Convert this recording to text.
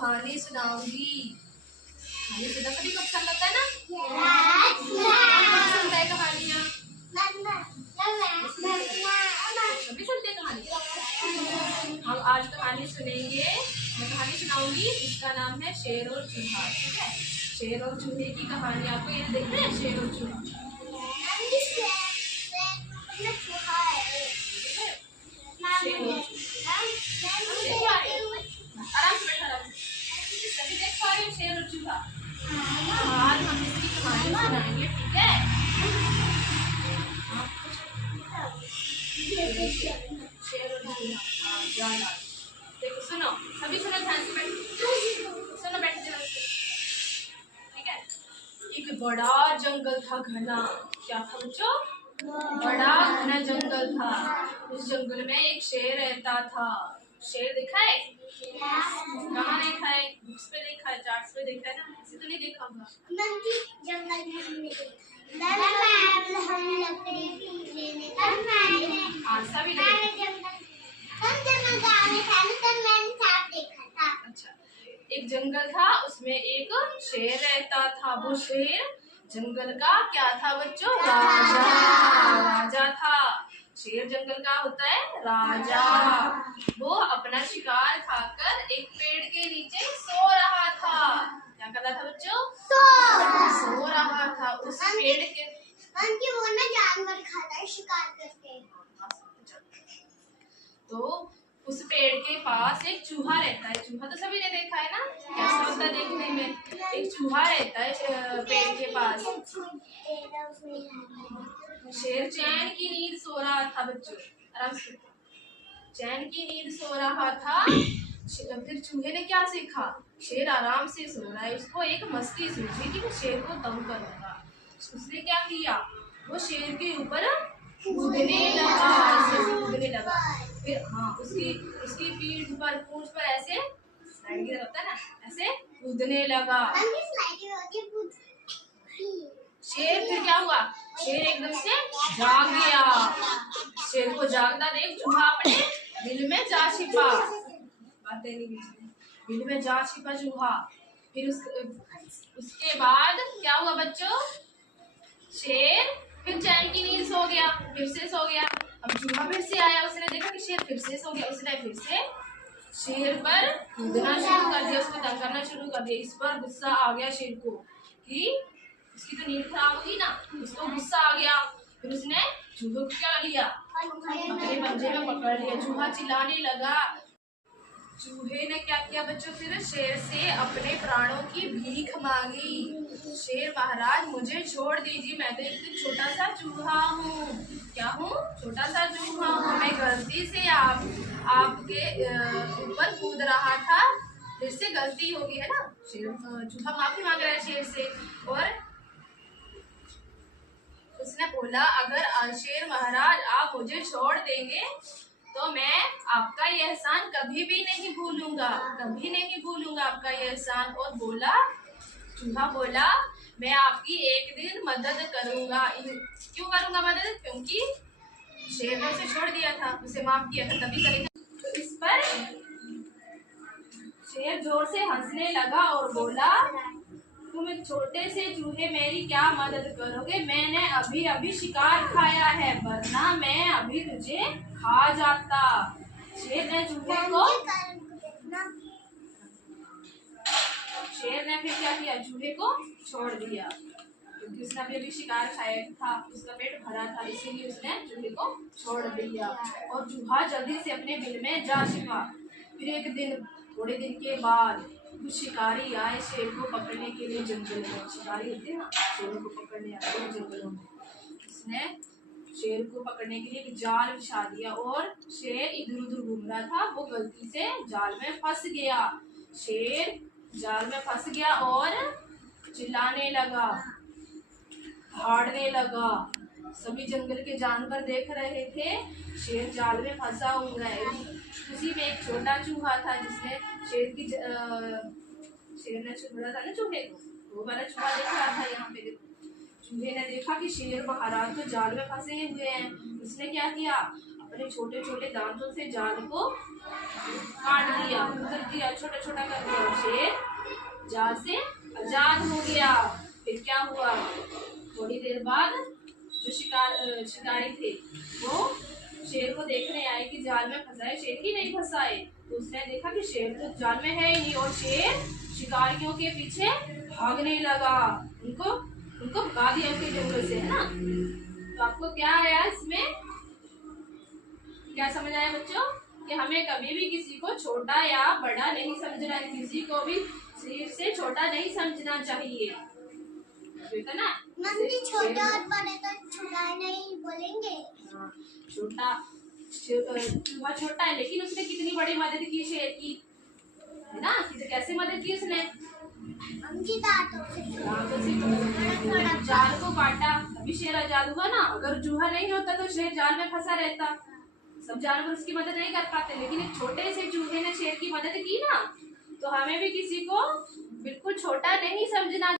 कहानी सुनाऊंगी। कहानी सुनना सभी को पसंद आता है ना? सुनता है कहानियाँ? सभी सुनते हैं कहानी। हम आज कहानी सुनेंगे। मैं कहानी सुनाऊंगी जिसका नाम है शेर और चूहा। ठीक है, शेर और चूहे की कहानी। आपको ये देख रहे हैं शेर और चूहा? आराम से बैठा, आराम से। सभी देख पा रहे हैं शेर और चूहा? आज हम इसकी कहानी सुनाएंगे। ठीक है, शेर और चूहा। देखो, सुनो, सभी सुनो, ध्यान से बैठो, सुनो, बैठ जाओ। ठीक है, एक बड़ा जंगल था, घना। क्या था बच्चों? बड़ा घना जंगल था। उस जंगल में एक शेर रहता था। शेर देखा है? कहाँ देखा है? बुक्स पे देखा है, चार्ट्स पे देखा है ना? ऐसे तो नहीं देखा होगा। अच्छा, एक जंगल था, उसमें एक शेर रहता था। वो शेर जंगल का क्या था बच्चों? राजा था। शेर जंगल का होता है राजा। वो अपना शिकार खाकर एक पेड़ के नीचे सो रहा था। क्या कर रहा था बच्चों? सो रहा था उस पेड़ के। वो ना जानवर खाता है शिकार करके। तो उस पेड़ के पास एक चूहा रहता है। चूहा तो सभी ने देखा है ना? कैसा होता है देखने में? एक चूहा रहता है पेड़ के पास। शेर चैन की नींद सो रहा था बच्चों, आराम से। चैन की नींद सो रहा था। फिर चूहे ने क्या सीखा? शेर आराम से सो रहा है, उसको एक मस्ती सूझी कि मैं शेर को दम करूंगा। उसने क्या किया? वो शेर के ऊपर कूदने लगा, कूदने लगा। फिर उसकी पीठ पर, पूंछ पर ऐसे स्लाइडिंग होता है ना, ऐसे कूदने लगा। शेर फिर क्या हुआ? शेर एकदम से जाग गया। शेर को जागता देख चूहा अपने दिल में जा छिपा। बातें नहीं, दिल में जा छिपा चूहा। फिर उसके बाद क्या हुआ बच्चों? शेर फिर चैन की नींद सो गया, फिर से सो गया। अब चूहा फिर से आया, उसने देखा कि शेर फिर से सो गया। उसने फिर से शेर पर कूदना शुरू कर दिया, उसको तंग करना शुरू कर दिया। इस पर गुस्सा आ गया शेर को कि उसकी तो नींद खराब होगी ना, उसको गुस्सा आ गया। फिर उसने चूहे को क्या लिया? अपने पंजे में पकड़ लिया। चूहा चिल्लाने लगा। चूहे ने क्या किया बच्चों? फिर शेर से अपने प्राणों की भीख मांगी। शेर महाराज, मुझे छोड़ दीजिए, मैं तो एक छोटा सा चूहा हूँ। क्या हूँ? छोटा सा चूहा हूँ। मैं गलती से आपके ऊपर कूद रहा था, फिर से गलती हो गई है ना। चूहा माफी मांग रहा है शेर से। और उसने बोला, अगर शेर महाराज आप मुझे छोड़ देंगे तो मैं आपका ये एहसान कभी भी नहीं भूलूंगा, कभी नहीं भूलूंगा आपका ये एहसान। और चूहा बोला, मैं आपकी एक दिन मदद करूंगा। क्यों करूंगा मदद? क्योंकि शेर ने उसे छोड़ दिया था, उसे माफ किया था, तभी करेगा। तो इस पर शेर जोर से हंसने लगा और बोला, तुम एक छोटे से चूहे मेरी क्या मदद करोगे? मैंने अभी अभी शिकार खाया है, वरना मैं अभी तुझे खा जाता। शेर ने फिर क्या किया? चूहे को छोड़ दिया, क्योंकि उसने अभी शिकार खाया था, उसका पेट भरा था, इसीलिए उसने चूहे को छोड़ दिया। और चूहा जल्दी से अपने बिल में जा छिपा। फिर एक दिन, थोड़े दिन के बाद कुछ शिकारी आए शेर को पकड़ने के लिए जंगल में। शिकारी होते हैं ना, शेरों को पकड़ने आते हैं जंगलों में। उसने शेर को पकड़ने के लिए एक जाल बिछा दिया और शेर इधर उधर घूम रहा था, वो गलती से जाल में फंस गया। शेर जाल में फंस गया और चिल्लाने लगा, भाड़ने लगा। सभी जंगल के जानवर देख रहे थे शेर जाल में फंसा हुआ है। उसी में एक छोटा चूहा था जिसने शेर ने छोड़ा था ना चूहे को, वो वाला चूहा देख रहा था। यहाँ पे देखो, चूहे ने देखा कि शेर महाराज तो जाल में फंसे हुए हैं। उसने क्या किया? अपने छोटे छोटे दांतों से जाल को काट दिया, उतर दिया, छोटा छोटा कर दिया। शेर जाल से आजाद हो गया। फिर क्या हुआ, थोड़ी देर बाद जो शिकारी थे वो शेर को देखने आए कि जाल में फंसा है शेर की नहीं फंसा है। तो उसने देखा कि शेर तो जाल में है ही नहीं, और शेर शिकारियों के पीछे भागने लगा। उनको उनको भगा दिया उसके जंगल से, है ना। तो आपको क्या आया इसमें, क्या समझ आया बच्चों, कि हमें कभी भी किसी को छोटा या बड़ा नहीं समझना, किसी को भी शरीर से छोटा नहीं समझना चाहिए, ठीक है ना। छोटा और बड़े तो छोटा नहीं बोलेंगे। छोटा चूहा छोटा है, लेकिन उसने कितनी बड़ी मदद की शेर की, है ना। कैसे मदद की उसने, दांतों से जाल को काटा, तभी शेर आजाद हुआ ना। अगर चूहा नहीं होता तो शेर जाल में फंसा रहता। सब जानवर उसकी मदद नहीं कर पाते, लेकिन एक छोटे से चूहे ने शेर की मदद की ना। तो हमें भी किसी को बिल्कुल छोटा नहीं समझना।